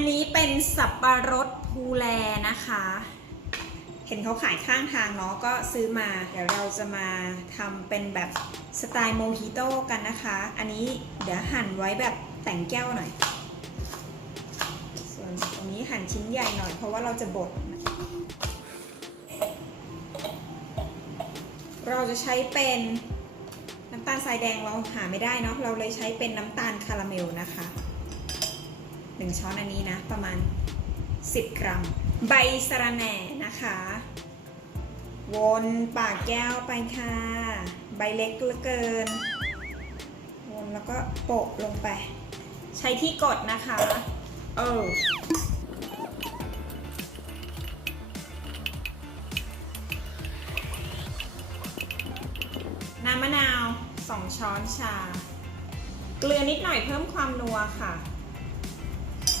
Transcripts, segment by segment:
อันนี้เป็นสับปะรดภูแลนะคะ เห็นเขาขายข้างทางเนาะก็ซื้อมา เดี๋ยวเราจะมาทำเป็นแบบสไตล์โมฮิโต้กันนะคะ อันนี้เดี๋ยวหั่นไว้แบบแต่งแก้วหน่อย ส่วนตรงนี้หั่นชิ้นใหญ่หน่อยเพราะว่าเราจะบด เราจะใช้เป็นน้ำตาลทรายแดงเราหาไม่ได้เนาะ เราเลยใช้เป็นน้ำตาลคาราเมลนะคะ หนึ่งช้อนอันนี้นะ ประมาณ 10 กรัม ใบสะระแหน่นะคะ วนปากแก้วไปค่ะ ใบเล็กเหลือเกิน วนแล้วก็โปะลงไป ใช้ที่กดนะคะ เออน้ำมะนาว 2 ช้อนชา เกลือนิดหน่อยเพิ่มความนัวค่ะ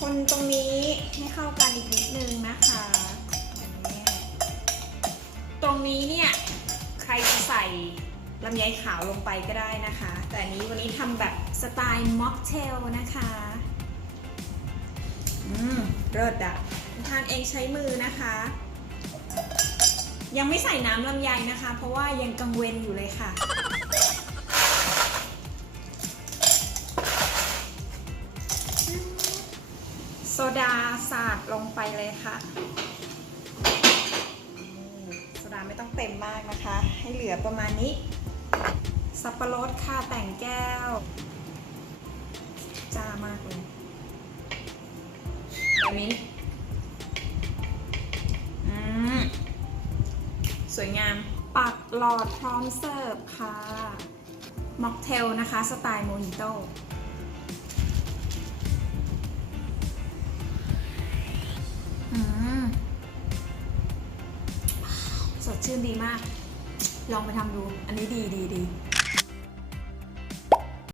คนตรงนี้ให้เข้ากันอีกนิดนึงนะคะ ตรงนี้เนี่ยใครจะใส่ลำไยขาวลงไปก็ได้นะคะ แต่นนี้วันนี้ทำแบบสไตล์ม็อกเทลนะคะ อืมเลิศอะทานเองใช้มือนะคะ ยังไม่ใส่น้ำลำไยนะคะ เพราะว่ายังกังเวนอยู่เลยค่ะ ซดาสาดลงไปเลยค่ะ โซดาไม่ต้องเต็มมากนะคะ ให้เหลือประมาณนี้ สับปะรดค่ะแต่งแก้ว จ้ามากเลยแบบนี้อืมสวยงาม ปักหลอดพร้อมเสิร์ฟค่ะ ม็อกเทลนะคะ สไตล์โมฮิโต้ สดชื่นดีมาก ลองไปทำดู อันนี้ดีดีดี